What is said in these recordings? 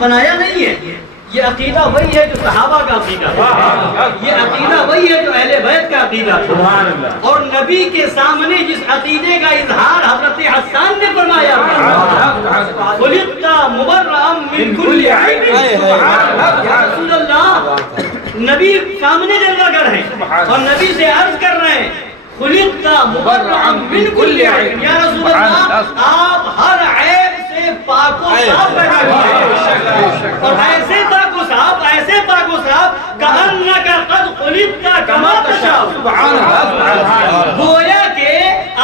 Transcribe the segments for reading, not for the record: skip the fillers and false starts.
بنایا نہیں ہے. یہ عقیدہ وہی ہے جو صحابہ کا عقیدہ ہے. یہ عقیدہ وہی ہے جو اہل بیت کا عقیدہ ہے. اور نبی کے سامنے جس عقیدے کا اظہار حضرت حسان نے فرمایا خلقت مبرأ من کل عیب. یا رسول اللہ، نبی سامنے جلوہ گر ہیں اور نبی سے عرض کر رہے ہیں خلقت مبرأ من کل عیب. یا رسول اللہ، آپ ہر عیب سے پاک و صاف پیدا کیے اور ایسے پاک و صاف، ایسے پاک و صاف کأنک قد خلقت کما تشاء. گویا کہ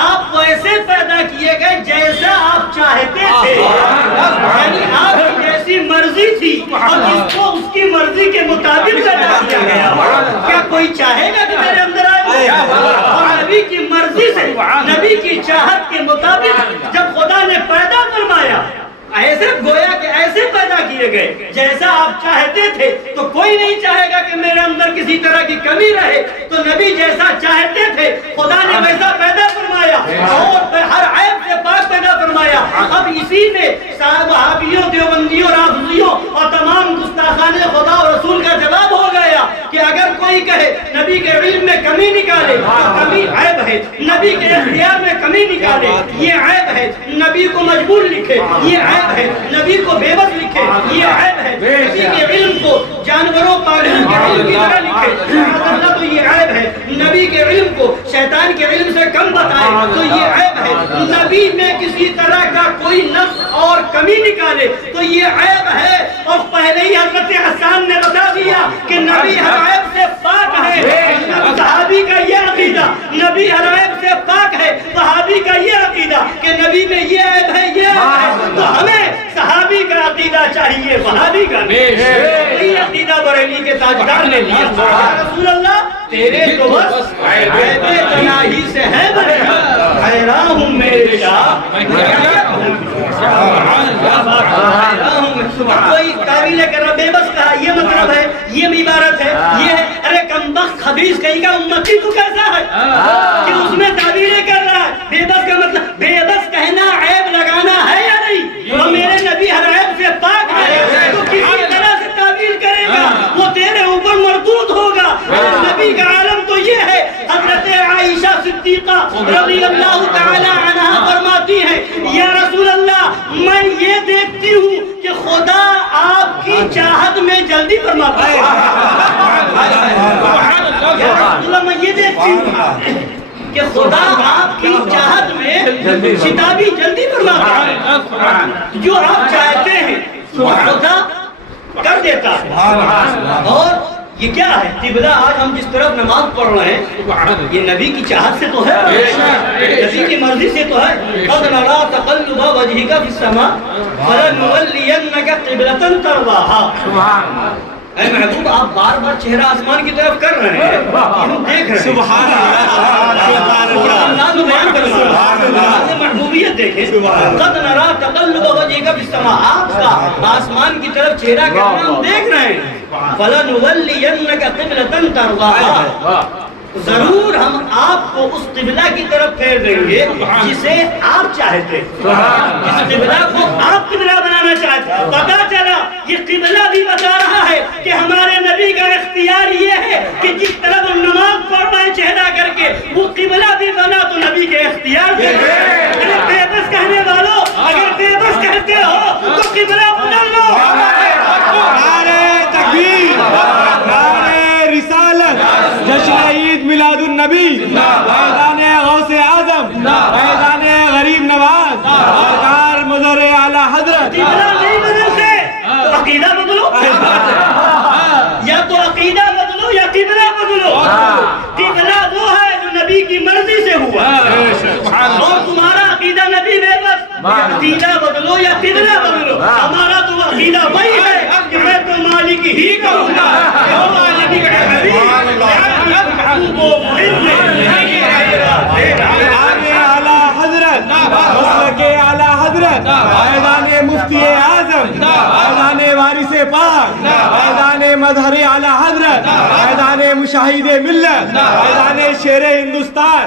آپ ویسے پیدا کیے گئے جیسا آپ چاہتے تھے. یعنی آپ کی جیسی مرضی تھی اور اس کو اس کی مرضی کے مطابق پیدا کیا گیا. کیا کوئی چاہے گا کہ میرے اندر آئے؟ اور نبی کی مرضی سے، نبی کی چاہت کے مطابق جب خدا نے پیدا فرمایا، ایسے گویا کہ ایسے پیدا کیے گئے جیسا آپ چاہتے تھے، تو کوئی نہیں چاہے گا کہ میرے اندر کسی طرح کی کمی رہے. تو نبی جیسا چاہتے تھے خدا نے ویسا پیدا فرمایا اور ہر عیب سے پاک پیدا فرمایا. اب اسی میں وہابیوں، دیوبندیوں، رافضیوں اور تمام گستاخان خدا اور رسول کا جواب ہو گیا کہ اگر کوئی کہے نبی کے علم میں کمی نکالے تو کمی عیب ہے، نبی کے اختیار میں کمی نکالے یہ عیب ہے، نبی کو مجبور لکھے یہ عیب ہے، نبی کو بے بس لکھے یہ عیب ہے، نبی کے علم کو جانوروں پالوں کے علم کی طرح لکھے تو یہ عیب ہے، نبی کے علم کو شیطان کے علم سے کم بتائے تو یہ عیب ہے، نبی میں کسی طرح کا کوئی نقص اور کمی نکالے تو یہ عیب ہے. اور پہلے ہی حضرت حسان نے بتا دیا کہ نبی ہر عیب سے پاک ہے. صحابی کا یہ عقیدہ نبی ہر عیب سے پاک ہے، صحابی کا یہ عقیدہ کہ نبی میں یہ عیب ہے، یہ عیب ہے. تو ہمیں صحابی کا عقیدہ چاہیے، وہابی کا نہیں. یہ عقیدہ بریلی کے تاجدار نے لیا. رسول اللہ تیرے تو بس عیب تناہی سے ہے بڑے، حیران ہوں میرے شاہ. کوئی تعویل کر رہا بے بس کہا، یہ مطلب ہے، یہ عبارت ہے، یہ ہے. ارے کمبخت خبیث کہیں کا امتی تو کیسا ہے کہ اس میں تعویلیں کر رہا ہے. بے بس کا مطلب بے بس کہنا عیب لگانا ہے یا نہیں؟ اور میرے نبی ہر عیب سے پاک ہے تو کسی طرح سے تعویل کرے گا وہ تیرے اوپر مردود ہوگا. نبی کا عالم تو یہ ہے. حضرت عائشہ صدیقہ رضی اللہ تعالی عنہا فرماتی ہیں یا رسول اللہ، میں یہ دیکھتی ہوں کہ خدا آپ کی چاہت میں جلدی فرماتا ہے. یا رسول اللہ، میں یہ دیکھتی ہوں کہ خدا آپ کی چاہت میں شتابی جلدی فرماتا ہے. جو آپ چاہتے ہیں خدا کر دیتا ہے. اور یہ کیا ہے قبلہ؟ آج ہم جس طرف نماز پڑھ رہے ہیں یہ نبی کی چاہت سے تو ہے، نبی کی مرضی سے تو ہے. قد نرى تقلب وجهك في السماء فلنولينك قبلة ترضاها. اے محبوب، آپ بار بار چہرہ آسمان کی طرف کر رہے ہیں، ہم دیکھ رہے ہیں. سبحان اللہ بیان کر رہا ہے. محبوبیت دیکھیں. قد نرى تقلب وجهك في السماء، آپ کا آسمان کی طرف چہرہ کرنا ہم دیکھ رہے ہیں. فَلَنُوَلِّيَنَّكَ قِبْلَةً تَرْضَاهَا، ضرور ہم آپ کو اس قبلہ کی طرف پھیر دیں گے جسے آپ چاہتے. جس قبلہ کو آپ قبلہ بنانا چاہتے. پتا چلا یہ قبلہ بھی بتا رہا ہے کہ ہمارے نبی کا اختیار یہ ہے کہ جس طرف ہم نماز پڑھ رہے ہیں چہرہ کر کے وہ قبلہ بھی بنا تو نبی کے اختیار سے. بے بس کہنے والوں، اگر بے بس کہتے ہو تو قبلہ بدل لو. جشن عید میلاد النبی، فیضان غوث اعظم، فیضان غریب نواز، سرکار مظہر اعلیٰ حضرت. قبلہ نہیں بدلتے تو عقیدہ بدلو، یا تو عقیدہ بدلو یا قبلہ بدلو. قبلہ وہ ہے جو نبی کی مرضی سے ہوا اور تمہارا عقیدہ نبی بے بس. عقیدہ بدلو یا قبلہ بدلو. ہمارا تو عقیدہ وہی ہے کہ میں تو مالک ہی کہوں گا. فیضان مفتی اعظم، فیضان وارث پاک، فیضان مظہر اعلیٰ حضرت، فیضان مشاہد ملت، فیضان شیر ہندوستان.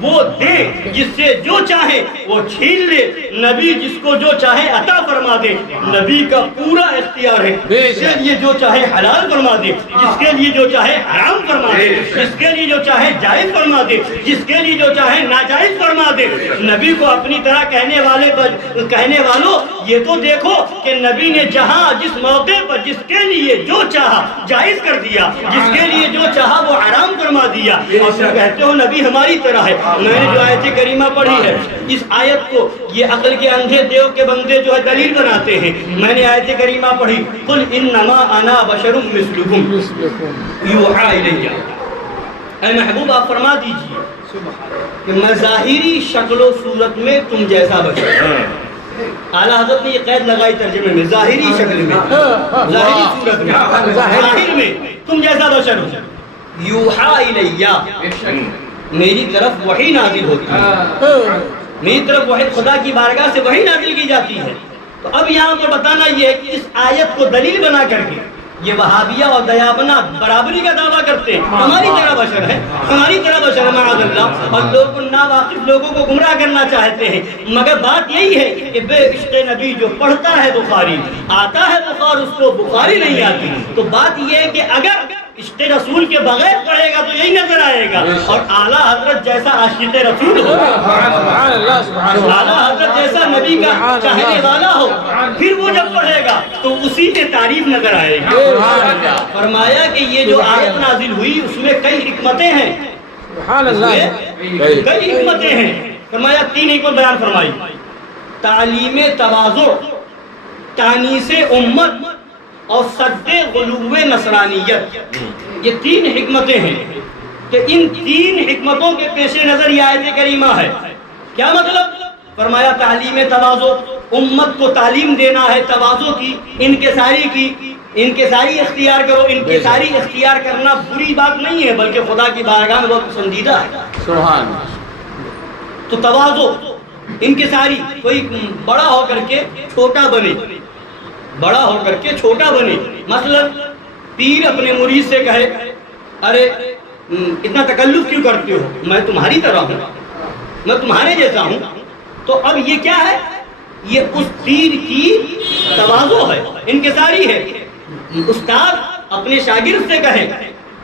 وہ دے، جس سے جو چاہے وہ چھین لے، نبی جس کو جو چاہے عطا فرما دے، نبی کا پورا اختیار ہے، جس کے لیے جو چاہے حلال فرما دے، جس کے لیے جو چاہے حرام فرما دے، جس کے لیے جو چاہے جائز فرما دے، جس کے لیے جو چاہے ناجائز فرما دے۔ نبی کو اپنی طرح کہنے والوں یہ تو دیکھو کہ نبی نے جہاں جس موقع پر جس کے لیے جو چاہا جائز کر دیا، جس کے لیے جو چاہا وہ حرام فرما دیا، اور تم کہتے ہو نبی ہماری طرح ہے۔ میں نے جو آیت کریمہ پڑھی ہے، اس آیت کو یہ عقل کے اندھے دیو کے بندے جو ہے دلیل بناتے ہیں۔ میں نے آیت کریمہ پڑھی، قل انما انا بشر مثلکم یوحی الی۔ اے محبوب آپ فرما دیجئے کہ میں ظاہری شکل و صورت میں تم جیسا بشر ہوں۔ اعلیٰ حضرت نے یہ قید لگائی ترجمے میں، ظاہری شکل میں، ظاہری صورت میں، ظاہر میں تم جیسا بشر ہو۔ یوحی الی، میری طرف وحی نازل ہوتی ہے، میری طرف وحی، خدا کی بارگاہ سے وحی نازل کی جاتی ہے۔ تو اب یہاں پر بتانا یہ ہے کہ اس آیت کو دلیل بنا کر کے یہ وہابیہ اور دیابنا برابری کا دعویٰ کرتے ہیں، ہماری طرح بشر ہے، ہماری طرح بشر ہے معاذ اللہ، اور لوگ ناواقف لوگوں کو گمراہ کرنا چاہتے ہیں۔ مگر بات یہی ہے کہ بے عشق نبی جو پڑھتا ہے بخاری، آتا ہے بخار، اس کو بخاری نہیں آتی۔ تو بات یہ ہے کہ اگر عشق رسول کے بغیر پڑھے گا تو یہی نظر آئے گا، اور اعلیٰ حضرت جیسا عاشق رسول ہو، اعلیٰ حضرت جیسا نبی کا چاہنے والا ہو، پھر وہ جب پڑھے گا تو اسی میں تعریف نظر آئے گی۔ فرمایا کہ یہ جو آیت نازل ہوئی اس میں کئی حکمتیں ہیں، کئی حکمتیں ہیں۔ فرمایا 3 حکمت بیان فرمائی، تعلیم تواضع، تانیث امت، اور صد غلو نصرانیت۔ یہ 3 حکمتیں ہیں کہ ان 3 حکمتوں کے پیش نظر یہ آیت کریمہ ہے۔ کیا مطلب؟ فرمایا تعلیم تواضع، امت کو تعلیم دینا ہے تواضع کی، انکساری کی، انکساری اختیار کرو۔ انکساری اختیار کرنا بری بات نہیں ہے، بلکہ خدا کی بارگاہ میں بہت پسندیدہ ہے۔ سبحان۔ تو تواضع، انکساری، کوئی بڑا ہو کر کے چھوٹا بنے، بڑا ہو کر کے چھوٹا بنے۔ مثلا پیر اپنے مرید سے کہے، ارے اتنا تکلف کیوں کرتے ہو، میں تمہاری طرح ہوں، میں تمہارے جیسا ہوں۔ تو اب یہ کیا ہے؟ یہ اس پیر کی تواضع ہے، انکساری ہے۔ استاد اپنے شاگرد سے کہے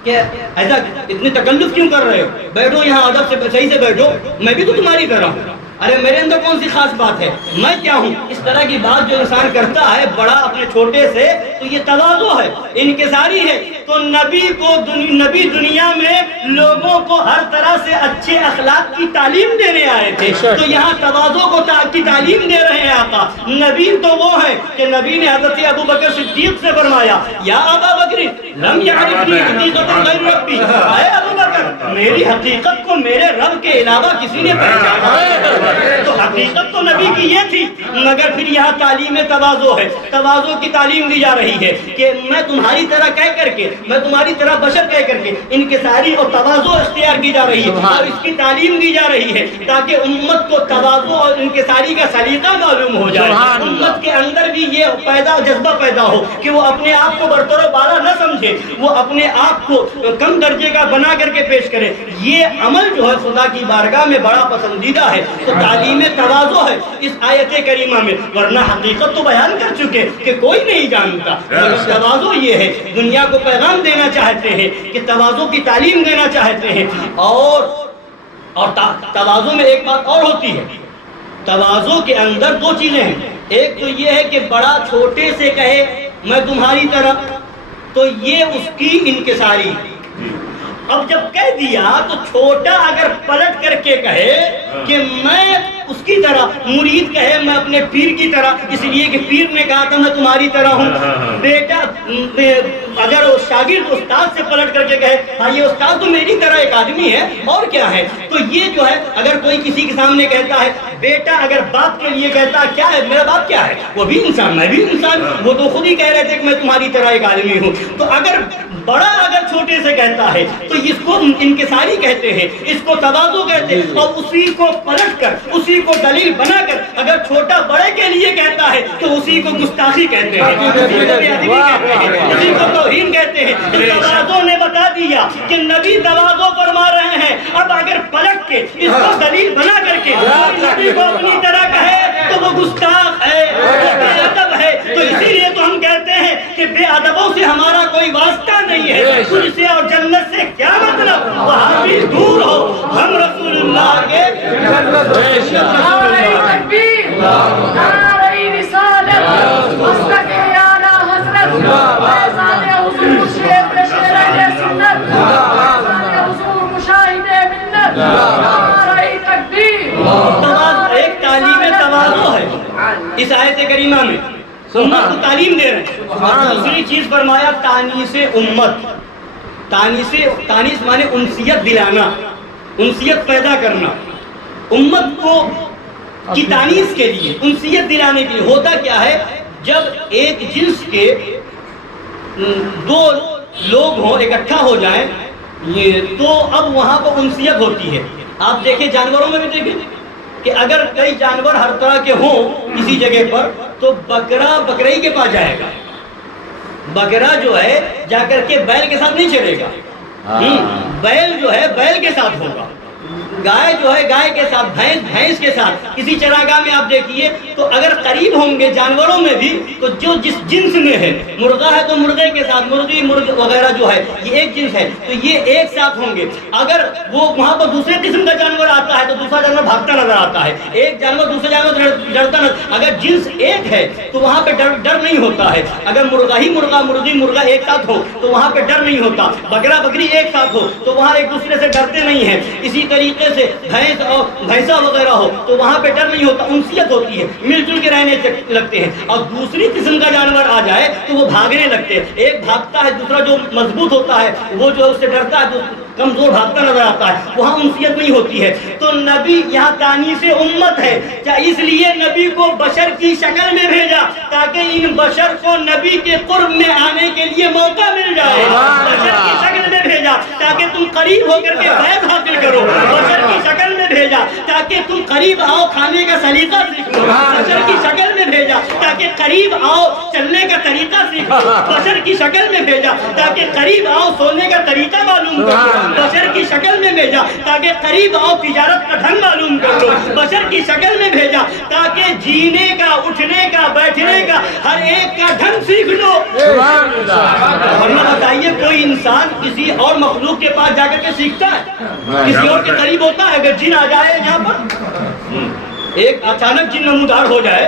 کہ ایسا اتنے تکلف کیوں کر رہے ہو، بیٹھو یہاں ادب سے صحیح سے بیٹھو، میں بھی تو تمہاری طرح ہوں، ارے میرے اندر کون سی خاص بات ہے، میں کیا ہوں۔ اس طرح کی بات جو انسان کرتا ہے بڑا اپنے چھوٹے سے، تو یہ تواضع ہے، انکساری ہے۔ تو نبی دنیا میں لوگوں کو ہر طرح سے اچھے اخلاق کی تعلیم دینے آئے تھے، تو یہاں تواضع کی تعلیم دے رہے ہیں آقا۔ نبی تو وہ ہے کہ نبی نے حضرت ابو بکر صدیق سے فرمایا، یا ابا بکر لم یعرفنی حقیقت غیر ربی، اے ابو بکر میری حقیقت کو میرے رب کے علاوہ کسی نے پہچانا۔ تو حقیقت تو نبی کی یہ تھی، مگر پھر یہاں تعلیم تواضع ہے، تواضع کی تعلیم دی جا رہی ہے کہ میں تمہاری طرح کہہ کر کے، میں تمہاری طرح بشر کہہ کر کے انکساری اور تواضع اختیار کی جا رہی ہے، اور اس کی تعلیم دی جا رہی ہے تاکہ امت کو تواضع اور انکساری کا سلیقہ معلوم ہو جائے، امت کے اندر بھی یہ جذبہ پیدا ہو کہ وہ اپنے آپ کو برتر و بالا نہ سمجھے، وہ اپنے آپ کو کم درجے کا بنا کر کے پیش کرے۔ یہ عمل جو ہے خدا کی بارگاہ میں بڑا پسندیدہ ہے۔ تو تعلیم تواضع ہے اس آیت کریمہ میں، ورنہ حقیقت تو بیان کر چکے کہ کوئی نہیں جانتا، مگر تواضع یہ ہے، دنیا کو پیغام دینا چاہتے ہیں کہ تواضع کی تعلیم دینا چاہتے ہیں۔ اور تواضع میں ایک بات اور ہوتی ہے، تواضع کے اندر 2 چیزیں ہیں، ایک تو یہ ہے کہ بڑا چھوٹے سے کہے میں تمہاری طرح، تو یہ اس کی انکساری۔ اب جب کہہ دیا تو چھوٹا اگر پلٹ کر کے کہے کہ میں اس کی طرح، مرید کہے میں اپنے پیر کی طرح، اس لیے کہ پیر نے کہا تھا میں تمہاری طرح ہوں، بیٹا اگر شاگرد استاد سے پلٹ کر کے کہے ہاں یہ استاد تو میری طرح ایک آدمی ہے اور کیا ہے، تو یہ جو ہے اگر کوئی کسی کے سامنے کہتا ہے بیٹا، اگر باپ کے لیے کہتا ہے کیا ہے میرا باپ کیا ہے، وہ بھی انسان میں بھی انسان، وہ تو خود ہی کہہ رہے تھے کہ میں تمہاری طرح ایک آدمی ہوں۔ تو اگر بڑا اگر چھوٹے سے کہتا ہے تو اس کو انکساری کہتے ہیں، اس کو تواضع کہتے ہیں، اور اسی کو پلٹ کر، اسی کو دلیل بنا کر اگر چھوٹا بڑے کے لیے کہتا ہے تو اسی کو گستاخی کہتے ہیں، اسی کو توہین کہتے ہیں۔ تواضع نے بتا دیا کہ نبی تواضع فرما رہے ہیں، اب اگر پلٹ کے اس کو دلیل بنا کر کے نبی کو اپنی طرح کہے تو وہ گستاخ ہے، وہ بے ادب ہے۔ تو اسی لیے تو ہم کہتے ہیں کہ بے ادبوں سے ہمارا کوئی واسطہ نہیں ہے، تجھ سے اور جنت سے کیا مطلب، وہاں بھی دور ہو، ہم رسول اللہ کے ایک تعلیم تواضع ہے اس آیت کریمہ میں، امت کو تعلیم دے رہے ہیں۔ دوسری چیز فرمایا تانیس امت، تانیس مانے انسیت دلانا، انسیت پیدا کرنا۔ امت کو کی تانیس کے لیے، انسیت دلانے کے لیے ہوتا کیا ہے، جب ایک جنس کے دو لوگ ہوں، اکٹھا ہو جائیں تو اب وہاں پر انسیت ہوتی ہے۔ آپ دیکھیں جانوروں میں بھی دیکھیں کہ اگر کئی جانور ہر طرح کے ہوں کسی جگہ پر تو بکرا بکرائی کے پاس جائے گا، بکرا جو ہے جا کر کے بیل کے ساتھ نہیں چلے گا، بیل جو ہے بیل کے ساتھ ہوگا، گائے جو ہے گائے کے ساتھ، بھینس بھینس کے ساتھ۔ کسی چراگاہ میں آپ دیکھیے تو اگر قریب ہوں گے جانوروں میں بھی تو جو جس جنس میں ہے، مرغا ہے تو مرغے کے ساتھ، مرغی مرغ وغیرہ جو ہے یہ ایک جنس ہے تو یہ ایک ساتھ ہوں گے۔ اگر وہ وہاں پر دوسرے قسم کا جانور آتا ہے تو دوسرا جانور بھاگتا نظر آتا ہے، ایک جانور دوسرے جانور ڈرتا نظر۔ اگر جنس ایک ہے تو وہاں پہ ڈر نہیں ہوتا ہے۔ اگر مرغا ہی مرغا، مرغی مرغا ایک ساتھ ہو تو وہاں پہ ڈر نہیں ہوتا، بکرا بکری ایک ساتھ ہو تو وہاں ایک دوسرے سے ڈرتے نہیں ہیں۔ اسی طریقے سے بھینس اور بھینسا وغیرہ ہو تو وہاں پہ ڈر نہیں ہوتا، انسیت ہوتی ہے، مل جل کے رہنے لگتے ہیں۔ اور دوسری قسم کا جانور آ جائے تو وہ بھاگنے لگتے ہیں، ایک بھاگتا ہے، دوسرا جو مضبوط ہوتا ہے وہ جو اس سے ڈرتا ہے، جو کمزور بھاگتا نظر آتا ہے، وہاں انسیت نہیں ہوتی ہے۔ تو نبی یہاں تانیس امت ہے، اس لیے نبی کو بشر کی شکل میں بھیجا تاکہ ان بشر کو نبی کے قرب میں آنے کے لیے موقع مل جائے۔ بشر کی شکل میں بھیجا تاکہ تم قریب ہو کر کے فیض حاصل کرو، بشر کی شکل میں بھیجا تاکہ تم قریب آؤ کھانے کا سلیقہ سیکھو، بشر کی شکل میں بھیجا تاکہ قریب آؤ چلنے کا طریقہ سیکھو، بشر کی شکل میں بھیجا تاکہ قریب آؤ سونے کا طریقہ معلوم کرو، بشر کی شکل میں بھیجا تاکہ قریب آؤ تجارت کا ڈھنگ معلوم کر لو، بشر کی شکل میں بھیجا تاکہ جینے کا، اٹھنے کا، بیٹھنے کا ہر ایک کا ڈھنگ سیکھ لو۔ ورنہ بتائیے کوئی انسان کسی اور مخلوق کے پاس جا کر کے سیکھتا ہے، کسی اور کے قریب ہوتا ہے؟ اگر جن آ جائے یہاں پر، ایک اچانک جن نمودار ہو جائے،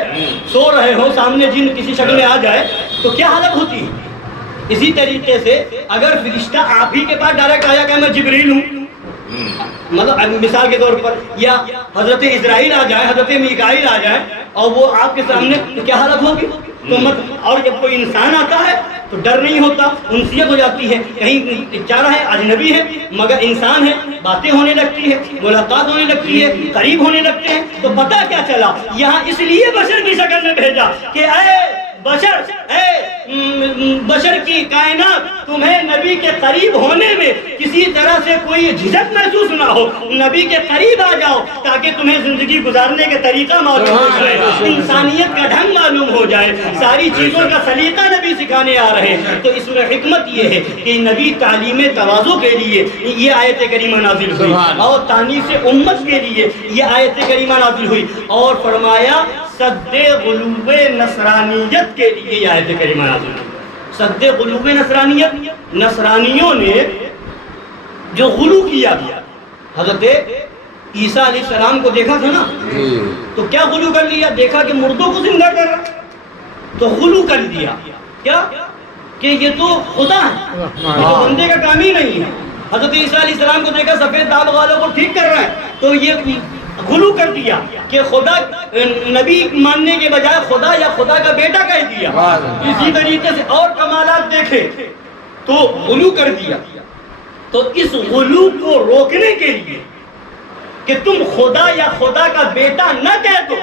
سو رہے ہو سامنے جن کسی شکل میں آ جائے تو کیا حالت ہوتی ہے؟ اسی طریقے سے اگر فرشتہ آپ ہی کے پاس ڈائریکٹ آیا کہ میں جبریل ہوں، مطلب مثال کے طور پر، یا حضرت اسرائیل آ جائے، حضرت میکائیل آ جائے اور وہ آپ کے سامنے، تو کیا حالت ہوگی؟ تو اور جب کوئی انسان آتا ہے تو ڈر نہیں ہوتا، انسیت ہو جاتی ہے، کہیں جا رہا ہے، اجنبی ہے مگر انسان ہے، باتیں ہونے لگتی ہے، ملاقات ہونے لگتی ہے، قریب ہونے لگتے ہیں۔ تو پتہ کیا چلا؟ یہاں اس لیے بشر کی شکل میں بھیجا کہ اے بشر، بشر کی کائنات، تمہیں نبی کے قریب ہونے میں کسی طرح سے کوئی جھجک محسوس نہ ہو، نبی کے قریب آ جاؤ تاکہ تمہیں زندگی گزارنے کا طریقہ معلوم ہو جائے، انسانیت کا ڈھنگ معلوم ہو جائے، ساری چیزوں کا سلیقہ نبی سکھانے آ رہے ہیں۔ تو اس میں حکمت یہ ہے کہ نبی تعلیم تواضع کے لیے یہ آیت کریمہ نازل ہوئی اور تانیس امت کے لیے یہ آیت کریمہ نازل ہوئی، اور فرمایا سد غلوب نصرانیت کے لیے یہ آیت کریمہ نازل ہوئی۔ سد غلوب نصرانیت، نصرانیوں نے جو غلو کیا تھا، حضرت عیسیٰ علیہ السلام کو دیکھا تھا نا، تو کیا غلو کر لیا؟ دیکھا کہ مردوں کو زندہ کر رہا تو غلو کر دیا، کیا کہ یہ تو خدا ہے، یہ تو بندے کا کام ہی نہیں ہے۔ حضرت عیسیٰ علیہ السلام کو دیکھا سفید داغ والوں کو ٹھیک کر رہا ہے تو یہ غلو کر دیا کہ خدا، نبی ماننے کے بجائے خدا یا خدا کا بیٹا کہہ دیا۔ اسی طریقے سے اور کمالات دیکھے تو غلو کر دیا۔ تو اس غلو کو روکنے کے لیے کہ تم خدا یا خدا کا بیٹا نہ کہہ دو،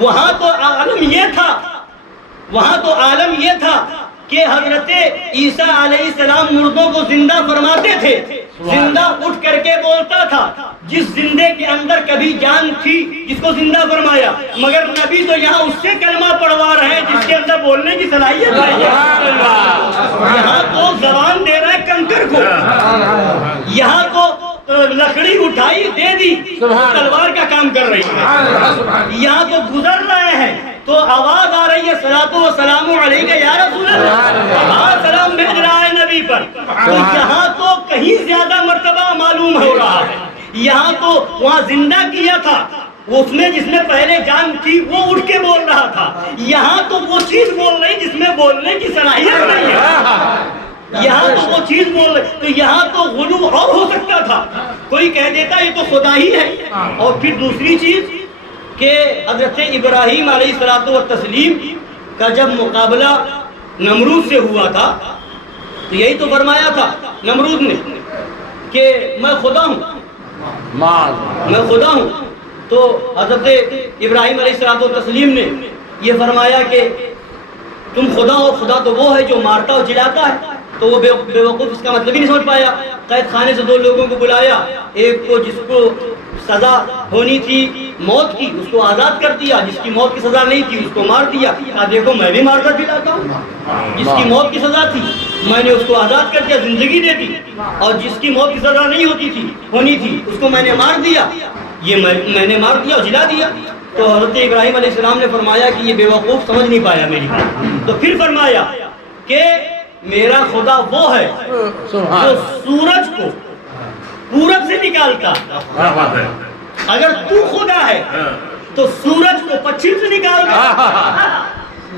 وہاں تو عالم یہ تھا کہ حضرت عیسیٰ علیہ السلام مردوں کو زندہ فرماتے تھے، زندہ اٹھ کر کے بولتا تھا۔ جس زندے کے اندر کبھی جان تھی جس کو زندہ فرمایا، مگر نبی تو یہاں اس سے کلمہ پڑھوا رہے ہیں جس کے اندر بولنے کی صلاحیت ہے۔ یہاں تو زبان دے رہا ہے کنکر کو، یہاں تو لکڑی اٹھائی دے دی، تلوار کا کام کر رہی ہے. یہاں تو گزر رہے ہیں تو آواز آ رہی ہے صلاۃ و سلام علیک یا رسول اللہ، سلام بھیج رہا ہے نبی پر. تو یہاں تو کہیں زیادہ مرتبہ معلوم ہو رہا ہے. یہاں تو وہاں زندہ کیا تھا، اس میں جس میں پہلے جان تھی وہ اٹھ کے بول رہا تھا. یہاں تو وہ چیز بول رہی جس میں بولنے کی صلاحیت نہیں ہے. یہاں تو وہ چیز بول رہے، تو یہاں تو غلو اور ہو سکتا تھا. کوئی کہہ دیتا یہ تو خدا ہی ہے. اور پھر دوسری چیز کہ حضرت ابراہیم علیہ الصلوۃ والتسلیم کا جب مقابلہ نمرود سے ہوا تھا تو یہی تو فرمایا تھا نمرود نے کہ میں خدا ہوں، میں خدا ہوں. تو حضرت ابراہیم علیہ الصلوۃ والتسلیم نے یہ فرمایا کہ تم خدا ہو، خدا تو وہ ہے جو مارتا اور جلاتا ہے. تو وہ بے وقوف اس کا مطلب ہی نہیں سمجھ پایا. قید خانے سے دو لوگوں کو بلایا، ایک کو جس کو سزا ہونی تھی موت کی اس کو آزاد کر دیا، جس کی موت کی سزا نہیں تھی اس کو مار دیا. کہا دیکھو میں بھی مارتا جلاتا ہوں، جس کی موت کی سزا تھی میں نے اس کو آزاد کر دیا، زندگی دے دی، اور جس کی موت کی سزا نہیں ہونی تھی اس کو میں نے مار دیا، یہ میں نے مار دیا اور جلا دیا. تو حضرت ابراہیم علیہ السلام نے فرمایا کہ یہ بے وقوف سمجھ نہیں پایا میری بات. تو پھر فرمایا کہ میرا خدا وہ ہے جو سورج کو پورب سے نکالتا. اگر تو خدا ہے تو سورج کو پچھم سے نکال دے،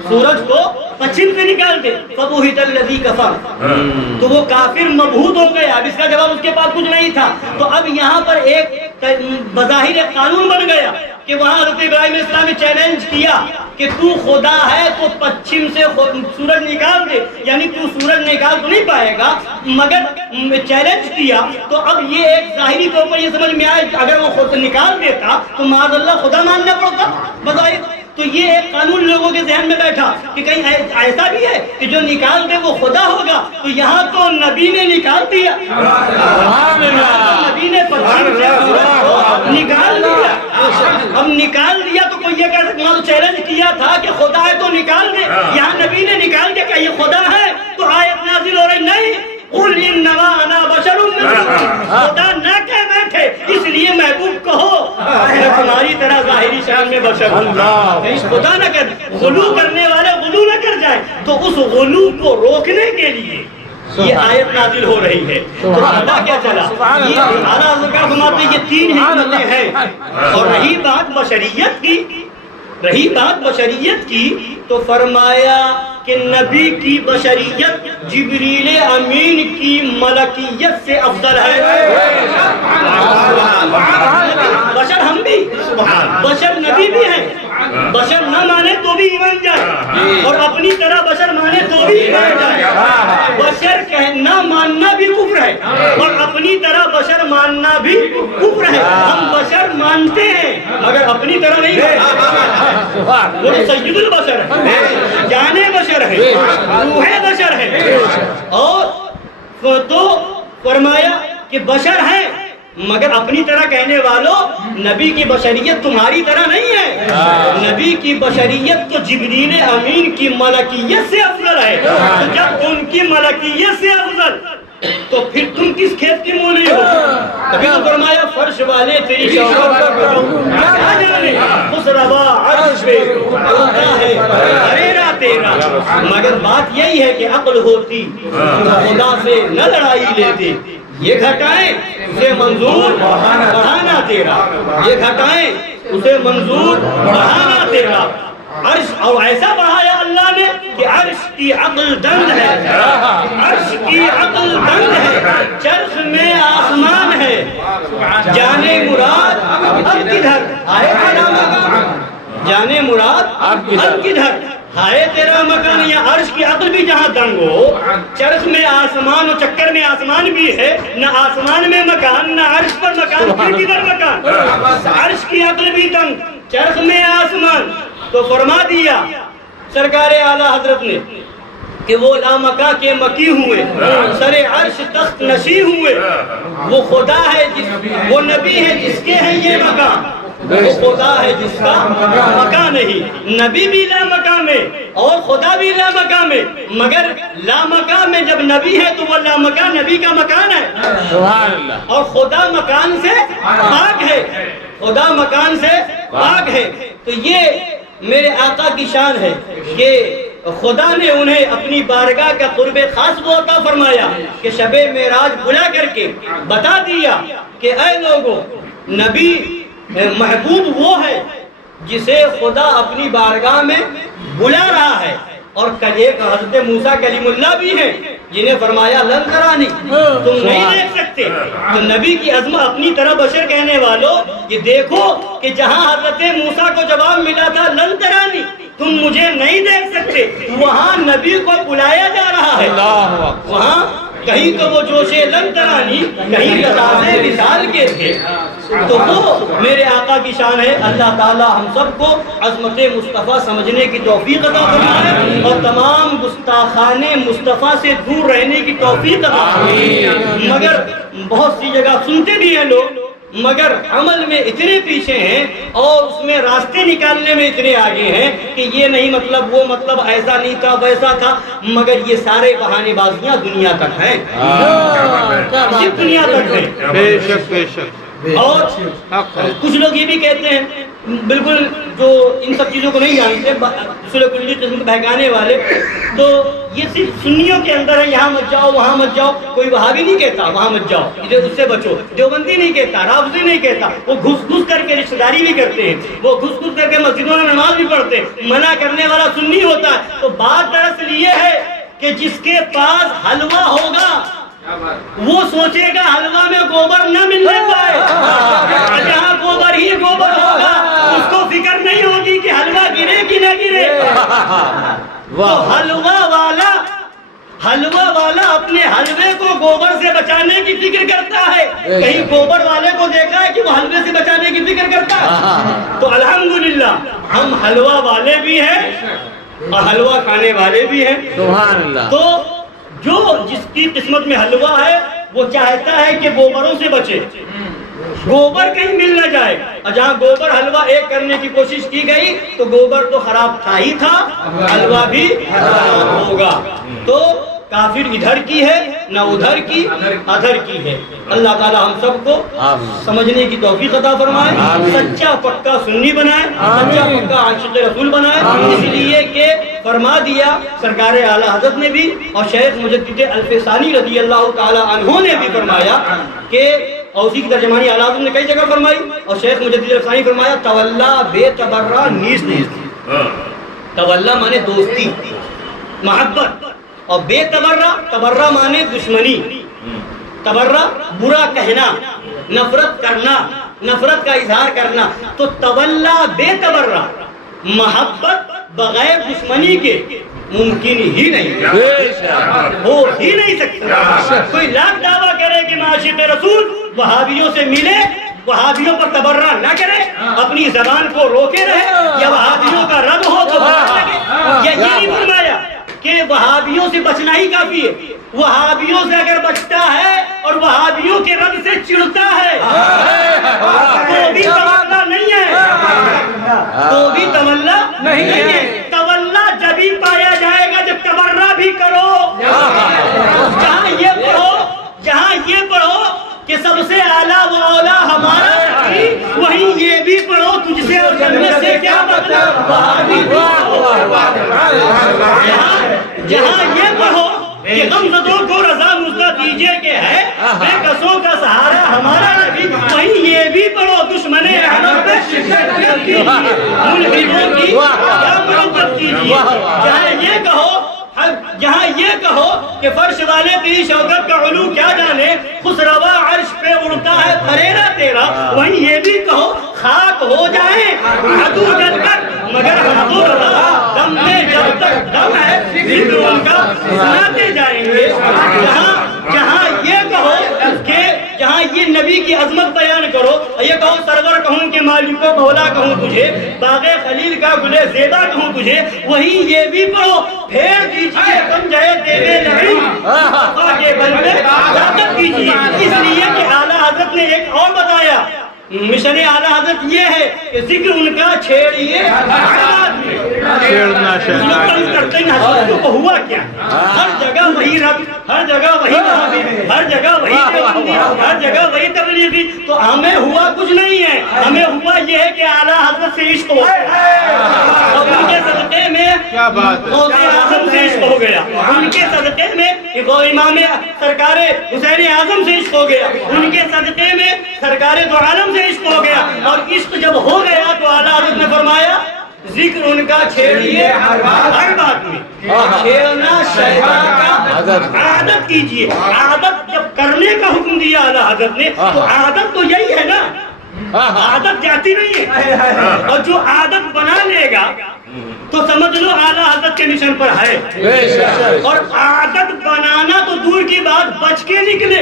سورج کو پچھم سے نکال دے. فَبُهِتَ الَّذِي كَفَرَ، تو وہ کافر مبہوت ہو گیا. اب اس کا جواب اس کے پاس کچھ نہیں تھا. تو اب یہاں پر ایک بظاہر ایک قانون بن گیا کہ وہاں حضرت ابراہیم علیہ السلام نے چیلنج کیا کہ تو خدا ہے تو پچھم سے سورج نکال دے. یعنی تو سورج نکال تو نہیں پائے گا، مگر چیلنج کیا. تو اب یہ ایک ظاہری طور پر یہ سمجھ میں آئے کہ اگر وہ خود نکال دیتا تو معاذ اللہ خدا ماننا پڑتا بظاہر. تو یہ ایک قانون لوگوں کے ذہن میں بیٹھا کہ کہیں ایسا بھی ہے کہ جو نکال دے وہ خدا ہوگا. تو یہاں تو نبی نے نکال دیا، نبی نے پچھم سے سورج کو نکال دیا. اب نکال دیا تو کوئی یہ کہہ سکتا ہے چیلنج کیا تھا کہ خدا ہے تو نکال دے، یہاں نبی نے نکال دیا کہ یہ خدا ہے. تو آیت نازل ہو رہی نہیں قُلْ إِنَّمَا أَنَا بَشَرٌ مِّثْلُكُمْ، خدا نہ کہہ بیٹھے اس لیے محبوب کہو میں تمہاری طرح ظاہری شان میں بشر ہوں. خدا نہ کر، غلو کرنے والے غلو نہ کر جائیں. تو اس غلو کو روکنے کے لیے یہ آیت نازل ہو رہی ہے. تو پتہ کیا چلا، یہ اعلیٰ حضرت کا فرماتے ہیں یہ تین حکمتیں ہیں. اور رہی بات بشریت کی تو فرمایا کہ نبی کی بشریت جبریل امین کی ملکیت سے افضل ہے. بشر ہم بھی، بشر نبی بھی ہیں. بشر نہ مانے تو بھی ایمان جائے اور اپنی طرح بشر مانے تو بھی ایمان جائے. بشر نہ ماننا بھی کفر ہے اور اپنی طرح بشر ماننا بھی کفر ہے. ہم بشر مانتے ہیں مگر اپنی طرح نہیں مانتے. وہ سید البشر ہے، جانے بشر ہے، روح بشر ہے. اور تو فرمایا کہ بشر ہے مگر اپنی طرح کہنے والوں نبی کی بشریت تمہاری طرح نہیں ہے. نبی کی بشریت تو جبریل امین کی ملکیت سے افضل ہے. تو جب ان کی ملکیت سے افضل تو پھر تم کس کھیت کی مولی ہو؟ تبھی تو فرمایا فرش والے تیری شوقت کیا جانے خسروا عرش پہ ہوتا ہے ہریرا تیرا. مگر بات یہی ہے کہ عقل ہوتی خدا سے نہ لڑائی لیتے. یہ گھٹائیں اسے منظور بڑھانا تیرا، یہ گھٹائیں اسے منظور بڑھانا تیرا. عرش اور ایسا بڑھایا اللہ نے کہ عرش کی عقل دند ہے، عرش کی عقل دند ہے. چرخ میں آسمان ہے، جانے مراد اب کدھر آئے تیرا مکان، جانے مراد اب کدھر ہائے تیرا مکان. یا عرش کی عقل بھی جہاں دنگ ہو، چرخ میں آسمان و چکر میں آسمان بھی ہے، نہ آسمان میں مکان نہ عرش پر مکان، پھر کدھر مکان. عرش کی عقل بھی دنگ، چرخ میں آسمان. تو فرما دیا سرکار اعلیٰ حضرت نے کہ وہ لامکاں کے مکی ہوئے، سر عرش تخت نشی ہوئے. وہ خدا ہے، وہ نبی ہے جس کے ہیں یہ مکان. وہ خدا ہے جس کا مکان نہیں. نبی بھی لا مقام ہے اور خدا بھی لا مقام ہے, مگر لا مقام میں جب نبی ہے تو وہ لا مکان نبی کا مکان ہے. سبحان اللہ. اور خدا مکان سے پاک ہے, خدا مکان سے پاک ہے. تو یہ میرے آقا کی شان ہے کہ خدا نے انہیں اپنی بارگاہ کا قرب خاص وہ عطا فرمایا کہ شب معراج بلا کر کے بتا دیا کہ اے لوگوں, نبی محبوب وہ ہے جسے خدا اپنی بارگاہ میں بلا رہا ہے. اور ایک حضرت موسیٰ کلیم اللہ بھی ہیں جنہیں فرمایا لن ترانی, تم نہیں دیکھ سکتے. تو نبی کی عظمت اپنی طرح بشر کہنے والوں یہ دیکھو کہ جہاں حضرت موسیٰ کو جواب ملا تھا لن ترانی, تم مجھے نہیں دیکھ سکتے, وہاں نبی کو بلایا جا رہا ہے. وہاں کہیں تو وہ جوشے لن ترانی, کہیں تازے مثال کے تھے. تو وہ میرے آقا کی شان ہے. اللہ تعالیٰ ہم سب کو عظمت مصطفیٰ سمجھنے کی توفیق عطا فرمائے اور تمام گستاخان مصطفیٰ سے دور رہنے کی توفیق عطا فرمائے. مگر بہت سی جگہ سنتے بھی ہیں لوگ, مگر عمل میں اتنے پیچھے ہیں اور اس میں راستے نکالنے میں اتنے آگے ہیں کہ یہ نہیں مطلب وہ مطلب ایسا نہیں تھا ویسا تھا. مگر یہ سارے بہانے بازیاں دنیا تک ہیں, صرف دنیا تک ہیں. بے شک بے شک. اور کچھ لوگ یہ بھی کہتے ہیں بالکل جو ان سب چیزوں کو نہیں جانتے, کلی قسم بہکانے والے, تو یہ صرف سنیوں کے اندر ہے, یہاں مت جاؤ وہاں مت جاؤ. کوئی وہابی نہیں کہتا وہاں مت جاؤ, اس سے بچو. دیوبندی نہیں کہتا, رافضی نہیں کہتا. وہ گھس گھس کر کے رشتہ داری بھی کرتے ہیں, وہ گھس گھس کر کے مسجدوں میں نماز بھی پڑھتے ہیں. منع کرنے والا سنی ہوتا ہے. تو بات دراصل یہ ہے کہ جس کے پاس حلوہ ہوگا وہ سوچے گا حلوہ میں گوبر نہ ملنے پائے. جہاں گوبر ہی گوبر ہوگا اس کو فکر نہیں ہوگی کہ حلوہ گرے کہ نہ گرے. تو حلوہ والا اپنے حلوے کو گوبر سے بچانے کی فکر کرتا ہے. کہیں گوبر والے کو دیکھا ہے کہ وہ حلوے سے بچانے کی فکر کرتا ہے. تو الحمدللہ ہم حلوہ والے بھی ہیں اور حلوہ کھانے والے بھی ہیں. سبحان اللہ. تو جو جس کی قسمت میں حلوہ ہے وہ چاہتا ہے کہ گوبروں سے بچے, گوبر کہیں مل نہ جائے. اور جہاں گوبر حلوہ ایک کرنے کی کوشش کی گئی تو گوبر تو خراب تھا ہی تھا, حلوہ بھی خراب ہوگا. تو کافر ادھر کی ہے نہ ادھر کی, ادھر کی ہے. اللہ تعالی ہم سب کو سمجھنے کی توفیق عطا فرمائے, سچا پکا سنی بنائے, سچا پکا عاشق رسول بنائے. اس لیے کہ فرما دیا سرکار اعلیٰ حضرت نے بھی اور شیخ مجدد الفسانی رضی اللہ تعالی عنہ نے بھی فرمایا کہ اوسی کی ترجمانی اعلیٰ حضرت نے کئی جگہ فرمائی اور شیخ مجدد الفسانی فرمایا تولا بے تبرہ نیز نیز. تولا مانے دوستی محبت, اور بے تبرہ, تبرہ مانے دشمنی, تبرہ برا کہنا, نفرت کرنا, نفرت کا اظہار کرنا. تو تولا بے تبرہ, محبت بغیر دشمنی کے ممکن ہی نہیں, ہو ہی نہیں سکتا. کوئی لاکھ دعویٰ کرے کہ میں عاشق رسول, وہابیوں سے ملے, وہابیوں پر تبرہ نہ کرے, اپنی زبان کو روکے رہے, یا وہابیوں کا رد ہو تو یہ نہیں فرمایا کہ وہابیوں سے بچنا ہی کافی ہے. وہابیوں سے اگر بچتا ہے اور وہابیوں کے رد سے چڑھتا ہے تو بھی تولا نہیں ہے, تو بھی تولا نہیں ہے. تولا جب ہی پایا جائے گا جب تبرہ بھی کرو. جہاں یہ پڑھو کہ سب سے اعلیٰ و اولیٰ ہمارا نبی, وہیں یہ بھی پڑھو تجھ سے اور جنت سے کیا مطلب. جہاں یہ پڑھو کہ غمزدوں کو رضا مزدہ دیجئے کہ ہے بے کسوں کا سہارا ہمارا نبی, وہیں یہ بھی پڑھو دشمن احمد پہ شکست کیجئے, ملحدوں کی کیا محبت کیجئے. جہاں یہ کہو کہ فرش والے تیری شوکت کا علو کیا جانے, خسروا عرش پہ اڑتا ہے پھریرا تیرا, وہیں یہ بھی کہو خاک ہو جائیں عدو جل کر مگر ہم تو رضا دم میں جب تک دم ہے ذکر ان کا سناتے جائیں گے. جہاں یہ کہو کہ جہاں یہ نبی کی عظمت بیان کرو, یہ کہو سرور کہوں کہ مالک و مولا کہوں تجھے, باغ خلیل کا گلے زیبا کہوں تجھے, وہیں یہ بھی پڑھو پھیر دیجئے کم جائے دیوے نہیں مصطفیٰ کے بل میں طاقت کیجئے. اس لیے کہ اعلیٰ حضرت نے ایک اور بتایا مشن اعلیٰ حضرت یہ ہے کہ ذکر ان کا چھیڑیے چھیڑنا شیطان کرتے ہیں حضرتوں کو ہوا کیا؟ ہر جگہ وہی رب، ہر جگہ وہی نبی، ہر جگہ وہی دیوبندی، ہر جگہ وہی تبلیغی. تو ہمیں ہوا کچھ نہیں ہے، ہمیں ہوا یہ ہے کہ اعلیٰ حضرت سے عشق ہو گیا اور ان کے صدقے میں کیا بات ہے. غوث اعظم سے عشق ہو گیا، ان کے صدقے میں امام سرکار حسین اعظم سے عشق ہو گیا، ان کے صدقے میں سرکار دو عالم سے عشق ہو گیا. اور عشق جب ہو گیا تو اعلیٰ حضرت نے فرمایا ذکر ان کا چھیڑیے ہر بات میں. چھیڑنا شیطان کا عادت کیجیے. عادت جب کرنے کا حکم دیا اعلیٰ حضرت نے تو عادت تو یہی ہے نا، عادت جاتی نہیں ہے. اور جو عادت بنا لے گا تو سمجھ لو اعلیٰ حضرت کے مشن پر ہے. اور عادت بنانا تو دور کی بات، بچ کے نکلے.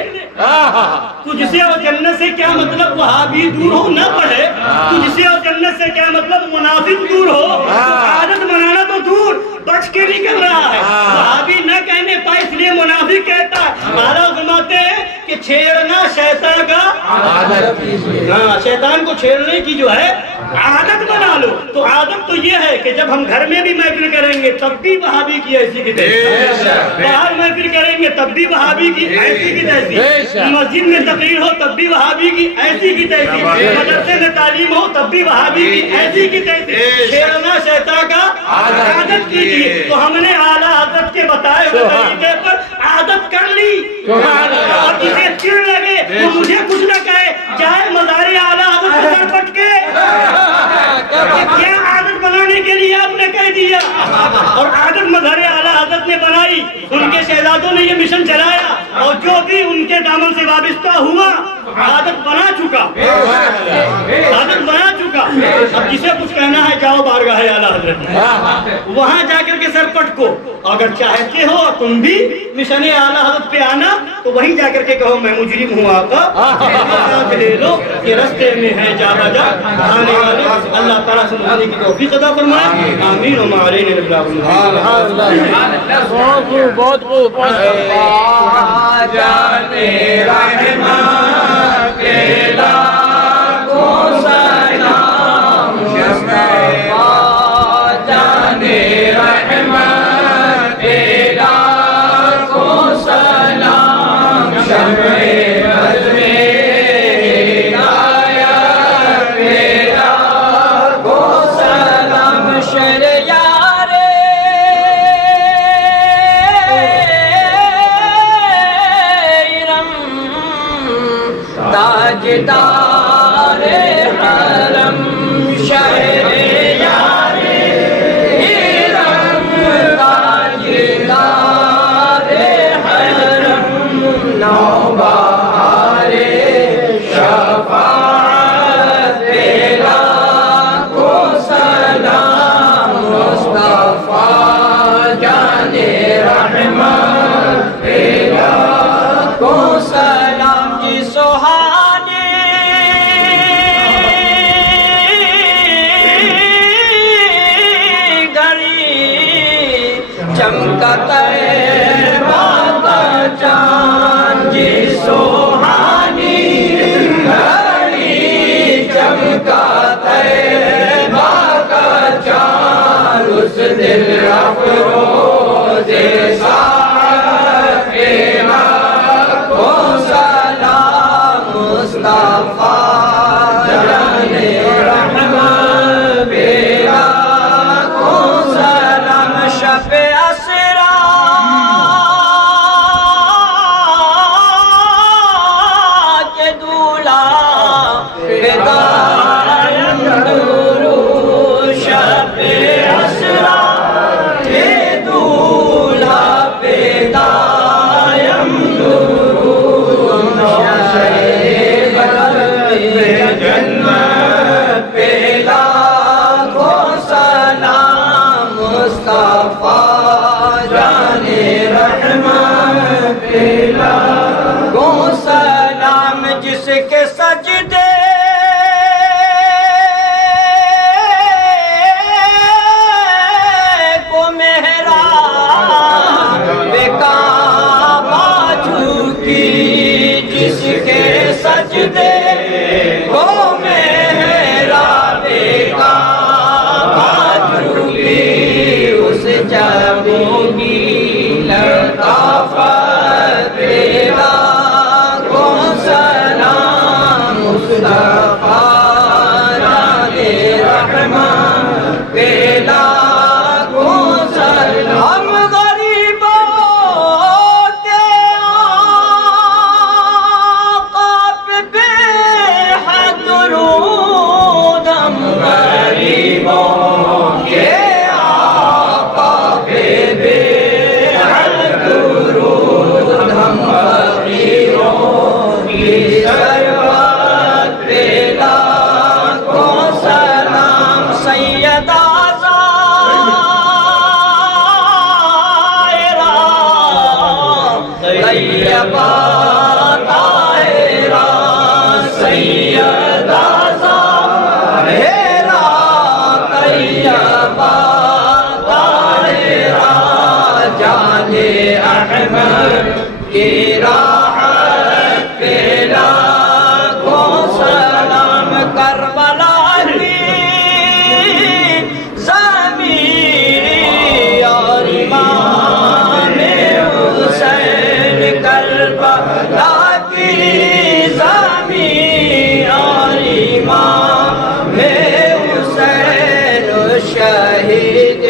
تجھ سے اور جنت سے کیا مطلب وہابی دور ہو نہ پڑھے، تجھ سے اور جنت سے کیا مطلب منافق دور ہو. عادت بنانا تو دور، بچ کے نکل رہا ہے. وہابی نہ کہنے پائے اس لیے منافق کہتا ہے. اعلیٰ فرماتے ہیں کہ چھیڑنا شیطان کا عادت. ہاں، شیطان کو چھیڑنے کی جو ہے عادت بنا لو. تو عادت تو یہ ہے کہ جب ہم گھر میں بھی محفل کریں گے تب بھی وہابی کی ایسی کی تیسی، باہر محفل کریں گے تب بھی وہابی کی ایسی کی تیسی، مسجد میں تقریر ہو تب بھی وہابی کی ایسی کی تیسی، مدرسے میں تعلیم ہو تب بھی وہابی کی ایسی کی تیسی. چھیڑنا شیطان کا عادت کیجیے. تو ہم نے اعلیٰ حضرت کے بتائے ہوئے طریقے پر عادت کر لی. اور جسے چڑ لگے وہ مجھے کچھ نہ کہے، جائے مزار اعلیٰ حضرت سے سر پٹ کے کیا عادت بنانے کے لیے آپ نے کہہ دیا. اور عادت مظہر اعلیٰ حضرت نے بنائی، ان کے شہزادوں نے یہ مشن چلایا، اور جو بھی ان کے دامن سے وابستہ ہوا عادت بنا چکا، عادت بنا چکا. اب جسے کچھ کہنا ہے جاؤ بارگاہ اعلیٰ حضرت، وہاں جا کر کے سر پٹکو. اگر چاہتے ہو تم بھی مشن اعلیٰ حضرت پہ آنا تو وہیں جا کر کے کہو میں مجرم ہوں آقا، لے لو کہ رستے میں ہے جا بجا آنے والے. اللہ تعالیٰ سے مجھے کی توفیق عطا فرمائے. آمین. و ما علینا الا البلاغ. بہت خوب. جانے رحمت کے لاکھوں سلام، جانے رحمت کے لاکھوں سلام، شمع بزم ہدایت کے لاکھوں سلام. شہریار تاجدار حرم، شہریار حرم، تاجدار حرم، نوبہار شفاعت پہ لاکھوں سلام، مصطفیٰ جان رحمت پہ لاکھوں سلام. جی سہانی گھڑی چمکا طیبہ کا چاند، جی سہانی گھڑی چمکا طیبہ کا چاند، اس دل افروز ساعت کے لاکھوں سلام، مصطفیٰ جان رحمت پہ لاکھوں سلام. شب اسرا کے دولہا بدایم درود، شب اسرا کے دولہا بدایم درود، جنت پہ لاکھوں سلام، مصطفیٰ جان رحمت پہ لاکھوں سلام. جس کے سجدے کو محراب پہ کعبہ جھکی، جس کے سجدے کو مصطفیٰ رانے رحمت پہ لاکھوں سلام ہم غریبوں کے آقا پہ بے حد درود ہم غریبوں کے آقا پہ بے حد درود ہم فقیروں کی ثروت پہ لاکھوں سلام سیدہ زائرہ طیبہ طاہرہ سیدہ زائرہ طیبہ طاہرہ جان احمد کی راحت پہ لاکھوں سلام کربلا کی زمین اور امام حسین کربلا کی زمین اور امام حسین شہید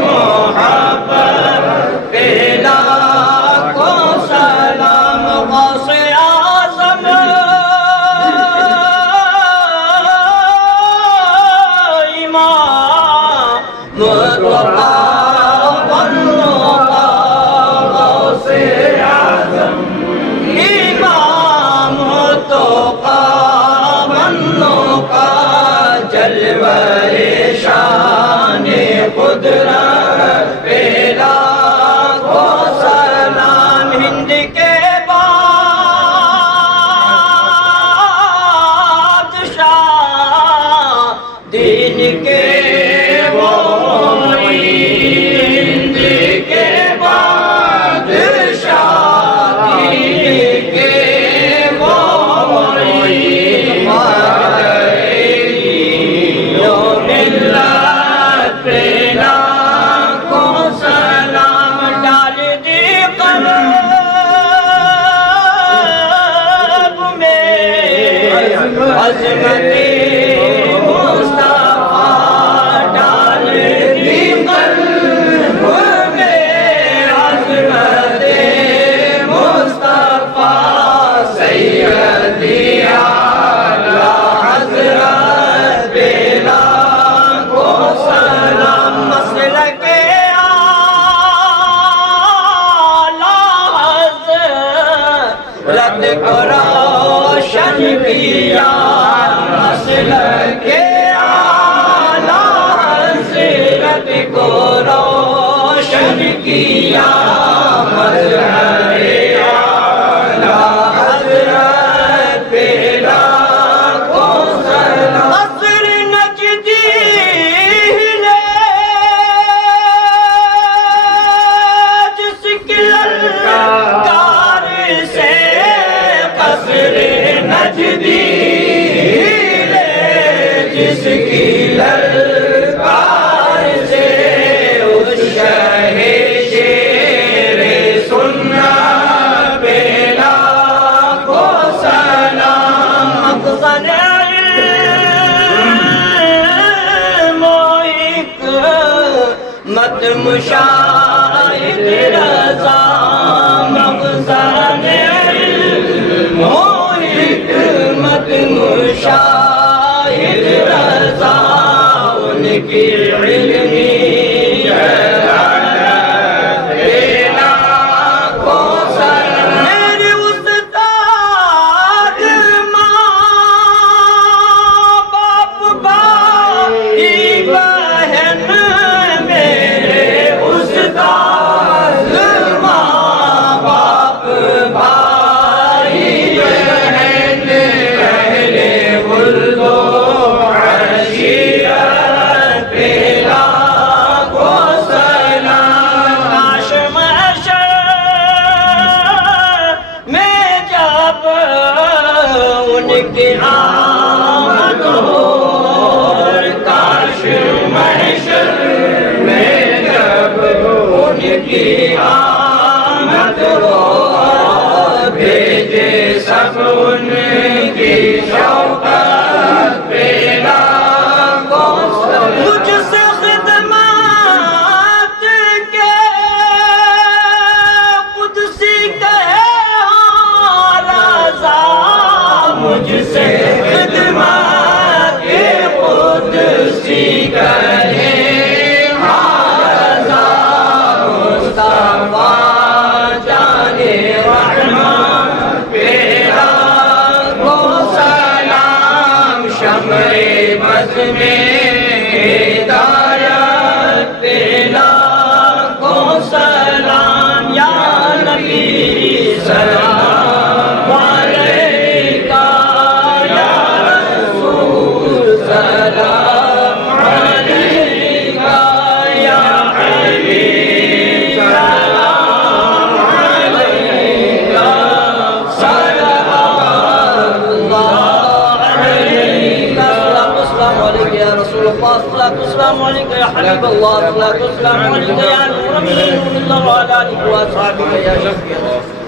محبت پہ لاکھوں سلام غوث اعظم امام مطلقہ والنقا غوث اعظم امام مطلقہ والنقا جلوہ شان قدرت پہ لاکھوں سلام ہند کے بادشاہ دین کے وہ ہند کے بادشاہ دین کے وہ ملت پہ لاکھوں سلام ڈال دی قلب میں عظمت مصطفیٰ ڈال دی قلب میں عظمت مصطفیٰ سیدی اعلیٰ حضرت پہ لاکھوں سلام مسلک اعلیٰ حضرت کو روشن کیا مسلک اعلیٰ حضرت کو روشن کیا مظہر اعلیٰ حضرت پہ لاکھوں سلام قصر نجدی ہلے جس کی للکار سے قصر نجدی ہلے جس کی للکار سے اس شہ شیر سنت پہ لاکھوں سلام مخزن علم و حکمت مشاہد رضا مخزن علم و حکمت مشاہد رضا ان کی علمی جلالت پہ لاکھوں سلام میرے استاد ماں باپ بھائی بہن میرے استاد ماں باپ بھائی بہن اہل ولد و عشیرت پہ لاکھوں سلام کاش محشر میں جب ان کی آمد ہو کاش محشر میں جب ان کی آمد ہو بھیجے سب ان کی مجھ سے خدمات قدسی کرے ہارزا مصطفیٰ جانے رحمان پیرا کو سلام شمع بز میں ہدایت پیلا کو سلام یا نبی سلام علیکہ یا رسول سلام علیکہ یا حبیب سلام علیکہ صلوات اللہ علیکہ السلام علیکہ یا رسول اللہ السلام علیکہ یا حبیب اللہ السلام علیکہ یا نور من اللہ وعلى آلہ وصحبہ یا شفیع اللہ